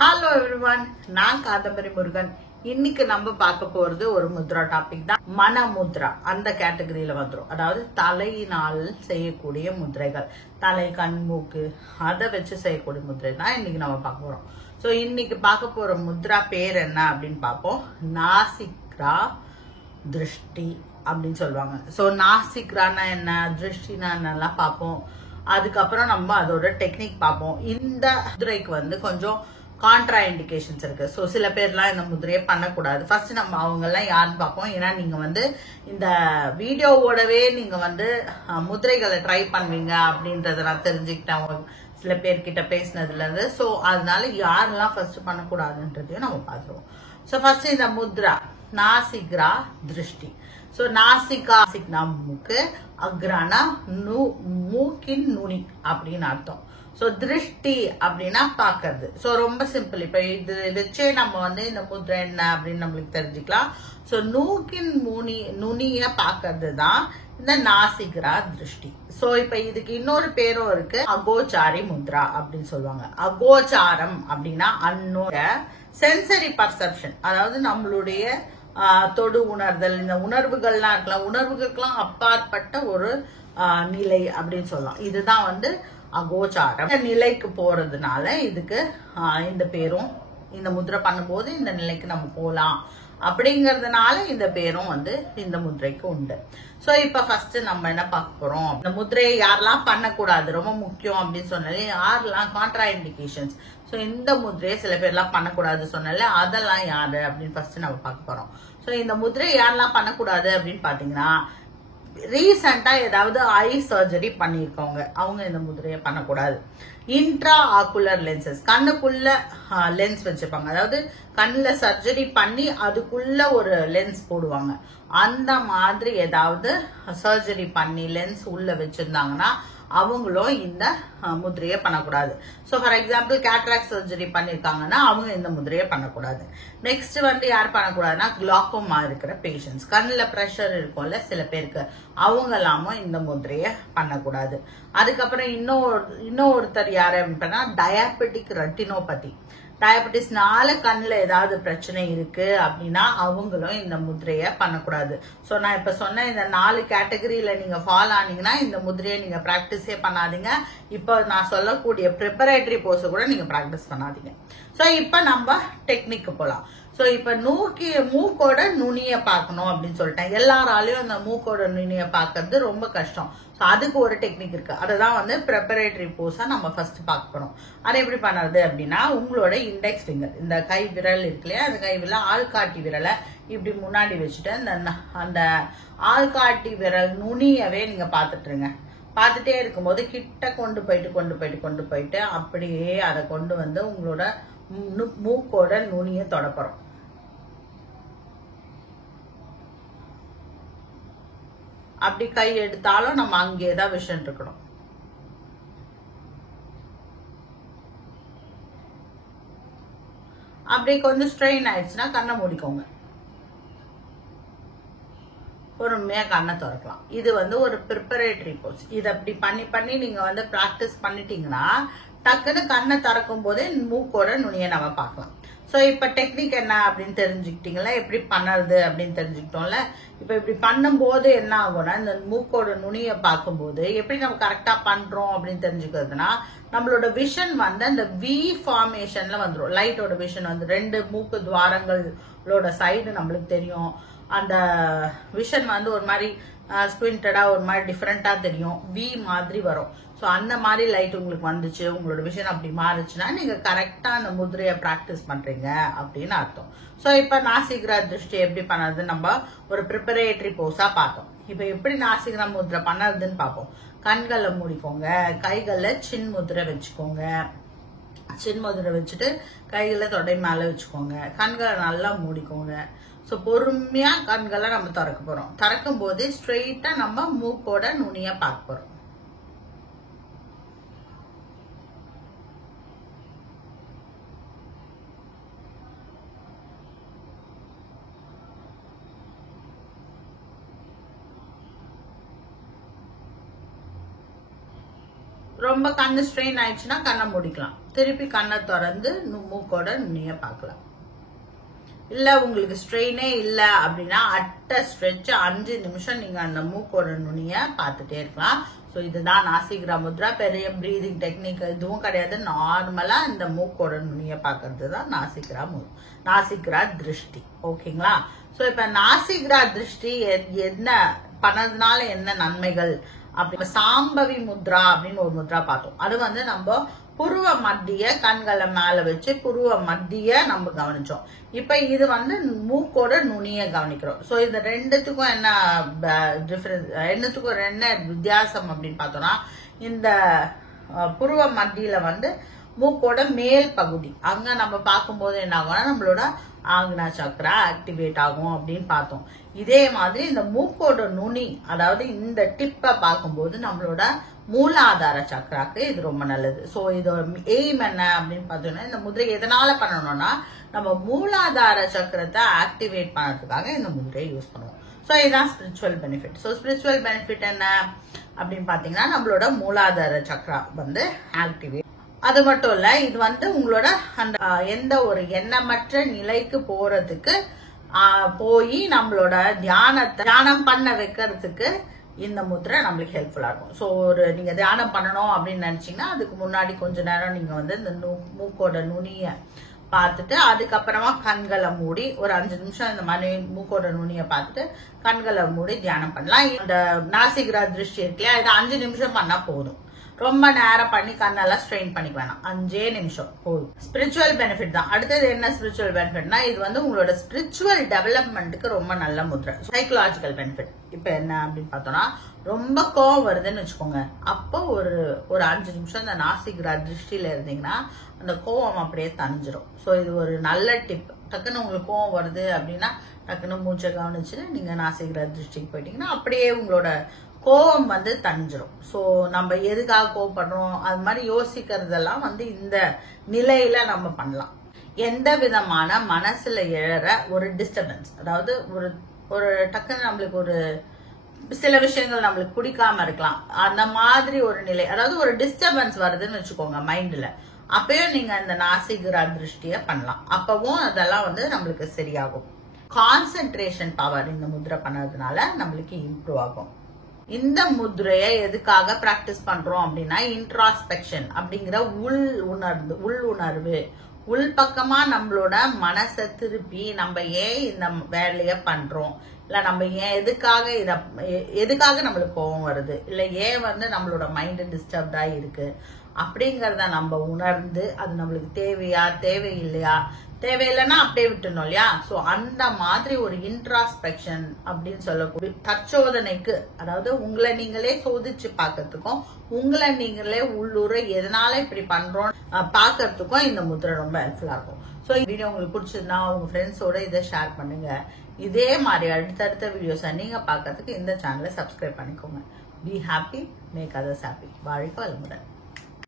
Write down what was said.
Hello everyone, நான் காதம்பரி முருகன். இன்னைக்கு நம்ம பார்க்க போறது ஒரு முத்ரா டாபிக் தான். மன முத்ரா அந்த கேட்டகரியில வந்துடும். அதாவது தலையினால் செய்யக்கூடிய முத்திரைகள், தலை, கண், மூக்கு அதை வச்சு செய்யக்கூடிய முத்திரை தான் இன்னைக்கு நம்ம பார்க்க போறோம். ஸோ இன்னைக்கு பார்க்க போற முத்ரா பேர் என்ன அப்படின்னு பார்ப்போம். நாசிக்ரா திருஷ்டி அப்படின்னு சொல்லுவாங்க. ஸோ நாசிக்ரானா என்ன, திருஷ்டினா என்னெல்லாம் பார்ப்போம். அதுக்கப்புறம் நம்ம அதோட டெக்னிக் பார்ப்போம். இந்த முதிரைக்கு வந்து கொஞ்சம் கான்ட்ரா இண்டிகேஷன்ஸ் இருக்கு. ஸோ சில பேர்லாம் இந்த முதிரையை பண்ணக்கூடாது. ஃபர்ஸ்ட் நம்ம அவங்க எல்லாம் யாருன்னு பார்ப்போம். ஏன்னா நீங்க வந்து இந்த வீடியோவோடவே நீங்க வந்து முதிரைகளை ட்ரை பண்ணுவீங்க அப்படின்றத நான் தெரிஞ்சுக்கிட்டேன் சில பேர்கிட்ட பேசினதுல இருந்து. ஸோ அதனால யாரெல்லாம் ஃபர்ஸ்ட் பண்ணக்கூடாதுன்றதையும் நம்ம பார்த்துருவோம். ஸோ ஃபர்ஸ்ட் இந்த முத்ரா நாசிக்ரா திருஷ்டி. ஸோ நாசிக்னா மூக்கு, அக்ரானா மூக்கின் நுனி அப்படின்னு அர்த்தம். ஸோ திருஷ்டி அப்படின்னா பாக்குறது. ஸோ ரொம்ப சிம்பிள். இப்ப இது வச்சே நம்ம வந்து இந்த முத்ரை என்ன அப்படின்னு நம்மளுக்கு தெரிஞ்சுக்கலாம். ஸோ மூக்கின் நுனிய பாக்குறது தான் இந்த நாசிக்ரா திருஷ்டி. ஸோ இப்ப இதுக்கு இன்னொரு பேரும் இருக்கு, அகோச்சாரி முத்ரா அப்படின்னு சொல்லுவாங்க. அகோச்சாரம் அப்படின்னா அன்னோட சென்சரி பர்செப்ஷன், அதாவது நம்மளுடைய தொடு உணர்தல், இந்த உணர்வுகள்லாம் இருக்கலாம், உணர்வுகளுக்கெல்லாம் அப்பாற்பட்ட ஒரு நிலை அப்படின்னு சொல்லலாம். இதுதான் வந்து அகோச்சாரம். நிலைக்கு போறதுனால இதுக்கு இந்த பேரும், இந்த முத்ரை பண்ணும்போது இந்த நிலைக்கு நம்ம போலாம் அப்படிங்கறதுனால இந்த பேரும் வந்து இந்த முத்ரைக்கு உண்டு. சோ இப்ப ஃபர்ஸ்ட் நம்ம என்ன பார்க்க போறோம், இந்த முத்ரையை யாரெல்லாம் பண்ணக்கூடாது, ரொம்ப முக்கியம் அப்படின்னு சொன்னாலே யாரெல்லாம் கான்ட்ரா இண்டிகேஷன்ஸ். சோ இந்த முத்ரையை சில பேர்லாம் பண்ணக்கூடாது சொன்னால அதெல்லாம் யாரு அப்படின்னு ஃபர்ஸ்ட் நம்ம பார்க்க போறோம். சோ இந்த முத்ரையை யாரெல்லாம் பண்ணக்கூடாது அப்படின்னு பாத்தீங்கன்னா, ரீசெண்டா ஏதாவது ஐ சர்ஜரி பண்ணிருக்கவங்க, அவங்க இந்த முதிரையை பண்ணக்கூடாது. இன்ட்ரா ஆக்குலர் லென்சஸ், கண்ணுக்குள்ள லென்ஸ் வச்சிருப்பாங்க, அதாவது கண்ணுல சர்ஜரி பண்ணி அதுக்குள்ள ஒரு லென்ஸ் போடுவாங்க. அந்த மாதிரி ஏதாவது சர்ஜரி பண்ணி லென்ஸ் உள்ள வச்சிருந்தாங்கன்னா அவங்களும் இந்த முதிரையை பண்ணக்கூடாது. So for example cataract surgery பண்ணிருக்காங்கன்னா அவங்க இந்த முதிரையை பண்ணக்கூடாது. நெக்ஸ்ட் வந்து யார் பண்ணக்கூடாதுன்னா, குளாக்கோமா இருக்கிற பேஷண்ட்ஸ், கண்ணில் ப்ரெஷர் இருக்கும்ல சில பேருக்கு, அவங்க எல்லாமும் இந்த முதிரையை பண்ணக்கூடாது. அதுக்கப்புறம் இன்னொருத்தர் யாரு அப்படின்னா, டயாபெட்டிக் ரெட்டினோபதி, டயபெட்டிஸ்னால கண்ணுல ஏதாவது பிரச்சனை இருக்கு அப்படின்னா அவங்களும் இந்த முதிரையை பண்ணக்கூடாது. சோ நான் இப்ப சொன்ன இந்த 4 கேட்டகரியில நீங்க ஃபாலோ ஆனீங்கன்னா இந்த முதிரையை நீங்க பிராக்டிஸே பண்ணாதீங்க. இப்ப நான் சொல்லக்கூடிய ப்ரிப்பரேட்டரி போர்ஸ் கூட நீங்க பிராக்டிஸ் பண்ணாதீங்க. சோ இப்ப நம்ம டெக்னிக்கு போலாம். சோ இப்ப மூக்கோட நுனிய பார்க்கணும் அப்படின்னு சொல்லிட்டேன். எல்லாராலையும் அந்த மூக்கோட நுனிய பார்க்கறது ரொம்ப கஷ்டம். சோ அதுக்கு ஒரு டெக்னிக் இருக்கு. அதுதான் வந்து ப்ரிப்பரேட்டரி போர்ஸா நம்ம ஃபர்ஸ்ட் பார்க்க போறோம். அதை எப்படி பண்ணுறது அப்படின்னா, உங்களோட இண்டெக்ஸ் ஃபிங்கர், இந்த கை விரல் இருக்கு இல்லையா, அந்த கை விரல ஆள்காட்டி விரலை இப்படி முன்னாடி வச்சுட்டு அந்த ஆள்காட்டி விரல் நுனியவே நீங்க பாத்துட்டுருங்க. பார்த்துட்டே இருக்கும்போது கிட்ட கொண்டு போயிட்டு அப்படியே அதை கொண்டு வந்து உங்களோட மூக்கோட நுனிய தொடப்போம். அப்படி கை எடுத்தாலும் நம்ம அங்கேதான் விஷன் இருக்கணும். அப்படி கொஞ்சம் ஸ்ட்ரெயின் ஆயிடுச்சுன்னா கண்ணை மூடிக்கோங்க. பொறுமையா கண்ணை திறக்கலாம். இது வந்து ஒரு ப்ரிப்பரேட்டரி கோர்ஸ். இது அப்படி பண்ணி நீங்க வந்து பிராக்டிஸ் பண்ணிட்டீங்கன்னா டக்குன்னு கண்ணை திறக்கும் போதே மூக்கோட நுனியை நம்ம பார்க்கலாம். சோ இப்ப டெக்னிக் என்ன அப்படின்னு தெரிஞ்சுக்கிட்டீங்களா, எப்படி பண்ணுறது அப்படின்னு தெரிஞ்சுக்கிட்டோம்ல. இப்ப இப்படி பண்ணும் போது என்ன ஆகும்னா, இந்த மூக்கோட நுனியை பார்க்கும்போது எப்படி நம்ம கரெக்டா பண்றோம் அப்படின்னு தெரிஞ்சுக்கிறதுனா, நம்மளோட விஷன் வந்து அந்த வி ஃபார்மேஷன்ல வந்துடும். லைட்டோட விஷன் வந்து 2 மூக்கு துவாரங்களோட சைடு நம்மளுக்கு தெரியும். அந்த விஷன் வந்து ஒரு மாதிரி ஸ்குவிண்டடா ஒரு மாதிரி டிஃப்ரெண்டா தெரியும், வி மாதிரி வரும். ஸோ அந்த மாதிரி லைட் உங்களுக்கு வந்துச்சு, உங்களோட விஷன் அப்படி மாறுச்சுன்னா நீங்க கரெக்டா அந்த முதிரையை பிராக்டிஸ் பண்றீங்க அப்படின்னு அர்த்தம். ஸோ இப்ப நாசிக்ரா திருஷ்டி எப்படி பண்ணறது நம்ம ஒரு ப்ரிப்பரேட்டரி போர்ஸா பார்த்தோம். இப்ப எப்படி நாசிக்ரா முதிரை பண்ணறதுன்னு பார்ப்போம். கண்களை மூடிக்கோங்க, கைகள்ல சின் முதிரை வச்சுக்கோங்க. சின் முதிரை வச்சுட்டு கைகளை தொடை மேல வச்சுக்கோங்க, கண்களை நல்லா மூடிக்கோங்க. ஸோ பொறுமையா கண்களை நம்ம திறக்க போறோம். திறக்கும் போது ஸ்ட்ரெயிட்டா நம்ம மூக்கோட நுனிய பார்க்க போறோம். ரொம்ப கண்ணு ஸ்ட்ரெயின் ஆயிடுச்சுன்னா கண்ணை மூடிக்கலாம். திருப்பி கண்ணை திறந்து மூக்கோட நுனிய பார்க்கலாம். இல்ல உங்களுக்கு ஸ்ட்ரெயினே இல்ல அப்படின்னா அட்ட ஸ்ட்ரெச் 5 நிமிஷம் நீங்க அந்த மூக்கோட நுனிய பார்த்துட்டே இருக்கலாம். சோ இதுதான் நாசிக்ரா முத்ரா. பெரிய பிரீதிங் டெக்னிக் எதுவும் கிடையாது. நார்மலா இந்த மூக்கோட நுனிய பாக்குறது தான் நாசிக்ரா திருஷ்டி. ஓகேங்களா? சோ இப்ப நாசிக்ரா திருஷ்டி என்ன பண்ணதுனால என்ன நன்மைகள் அப்படி சாம்பவி முத்ரா அப்படின்னு ஒரு முத்ரா பார்த்தோம். அது வந்து நம்ம புருவ மத்திய கண்களை மேல வச்சு புருவ மத்திய நம்ம கவனிச்சோம். இப்ப இது வந்து மூக்கோட நுனிய கவனிக்கிறோம். சோ இது ரெண்டுத்துக்கும் என்ன டிஃபரன்ஸ், என்ன வித்தியாசம் அப்படின்னு பார்த்தோம்னா, இந்த புருவ மத்தியில வந்து மூக்கோட மேல் பகுதி அங்க நம்ம பார்க்கும்போது என்ன ஆகும்னா நம்மளோட ஆக்னா சக்ரா ஆக்டிவேட் ஆகும் அப்படின்னு பார்த்தோம். இதே மாதிரி இந்த மூக்கோட நுனி அதாவது இந்த டிப்பை பார்க்கும்போது நம்மளோட மூலாதார சக்ராக்கு இது ரொம்ப நல்லது. சோ இதோட எய்ம் என்ன அப்படின்னு பார்த்தோம்னா, இந்த முதிரை எதனால பண்ணணும்னா நம்ம மூலாதார சக்கரத்தை ஆக்டிவேட் பண்ணறதுக்காக இந்த முதிரையை யூஸ் பண்ணுவோம். சோ இதுதான் spiritual benefit. So spiritual benefit என்ன அப்படின்னு பாத்தீங்கன்னா நம்மளோட மூலாதார சக்ரா வந்து ஆக்டிவேட். அது மட்டும் இல்ல, இது வந்து உங்களோட அந்த எந்த ஒரு எண்ணமற்ற நிலைக்கு போறதுக்கு போய் நம்மளோட தியானம் பண்ண வைக்கிறதுக்கு இந்த முத்திரை நம்மளுக்கு ஹெல்ப்ஃபுல்லா இருக்கும். சோ நீங்க தியானம் பண்ணணும் அப்படின்னு நினைச்சீங்கன்னா அதுக்கு முன்னாடி கொஞ்ச நேரம் நீங்க வந்து இந்த மூக்கோட நுனிய பார்த்துட்டு அதுக்கப்புறமா கண்களை மூடி ஒரு 5 நிமிஷம் இந்த மாதிரி மூக்கோட நுனிய பார்த்துட்டு கண்களை மூடி தியானம் பண்ணலாம். இந்த நாசிக்ரா திருஷ்டி இருக்குல்லையா, இது 5 நிமிஷம் பண்ணா போதும். ரொம்ப நேரம் பண்ணி கண்ணெல்லாம் ஸ்ட்ரெயின் பண்ணிக்க வேணாம். 5 நிமிஷம் போதும். ஸ்பிரிச்சுவல் பெனிஃபிட் தான். அடுத்தது என்ன ஸ்பிரிச்சுவல் பெனிஃபிட்னா, இது வந்து உங்களோட ஸ்பிரிச்சுவல் டெவலப்மெண்ட்டுக்கு ரொம்ப நல்ல முத்ரை. சைக்கலாஜிக்கல் பெனிஃபிட் இப்ப என்ன அப்படின்னு பார்த்தோம்னா, ரொம்ப கோவம் வருதுன்னு வச்சுக்கோங்க. அப்போ ஒரு 5 நிமிஷம் இந்த நாசிக்ரா திருஷ்டியில இருந்தீங்கன்னா அந்த கோவம் அப்படியே தணிஞ்சிரும். சோ இது ஒரு நல்ல டிப். டக்குன்னு உங்களுக்கு கோவம் வருது அப்படின்னா டக்குன்னு மூச்சை கவனிச்சுட்டு நீங்க நாசிக்ரா திருஷ்டிக்கு போயிட்டீங்கன்னா அப்படியே உங்களோட கோவம் வந்து தணிஞ்சிரும். சோ நம்ம எதுக்காக கோவப்படுறோம் அது மாதிரி யோசிக்கிறதெல்லாம் வந்து இந்த நிலையில நம்ம பண்ணலாம். எந்த விதமான மனசுல எழற ஒரு டிஸ்டர்பன்ஸ், அதாவது ஒரு டக்குன்னு நம்மளுக்கு ஒரு சில விஷயங்கள் நம்மளுக்கு பிடிக்காம இருக்கலாம், அந்த மாதிரி ஒரு நிலை, அதாவது ஒரு டிஸ்டர்பன்ஸ் வருதுன்னு வச்சுக்கோங்க மைண்ட்ல, அப்பயும் நீங்க இந்த நாசிக்ரா திருஷ்டிய பண்ணலாம். அப்பவும் அதெல்லாம் வந்து நம்மளுக்கு சரியாகும். கான்சென்ட்ரேஷன் பவர் இந்த முத்ரை பண்ணதுனால நம்மளுக்கு இம்ப்ரூவ் ஆகும். இந்த முத்ரையை எதுக்காக பிராக்டிஸ் பண்றோம் அப்படின்னா, இன்ட்ராஸ்பெக்ஷன் அப்படிங்கிற உள்ளுணர்வு உள்பக்கமா நம்மளோட மனசை திருப்பி நம்ம ஏன் இந்த வேலைய பண்றோம், இல்ல நம்ம ஏன் எதுக்காக நம்மளுக்கு கோவம் வருது, இல்ல ஏன் வந்து நம்மளோட மைண்ட் டிஸ்டர்ப்டா இருக்கு அப்படிங்கறத நம்ம உணர்ந்து அது நம்மளுக்கு தேவையா தேவையில்லையா, தேவையில்லைன்னா அப்படியே விட்டுணும் இல்லையா. சோ அந்த மாதிரி ஒரு இன்ட்ராஸ்பெக்ஷன் அப்படின்னு சொல்லக்கூடிய தற்சோதனைக்கு, அதாவது உங்களை நீங்களே சோதிச்சு பாக்கிறதுக்கும் உங்களை நீங்களே உள்ளூர எதனால இப்படி பண்றோம் பாக்கிறதுக்கும் இந்த முத்ரை ரொம்ப ஹெல்ப்ஃபுல்லா இருக்கும். சோ இந்த வீடியோ உங்களுக்கு பிடிச்சதுன்னா உங்க ஃப்ரெண்ட்ஸோட இதை ஷேர் பண்ணுங்க. இதே மாதிரி அடுத்தடுத்த வீடியோஸை நீங்க பாக்கிறதுக்கு இந்த சேனலை சப்ஸ்கிரைப் பண்ணிக்கோங்க. Be happy, make others happy. வாழ்க வளமுடன்.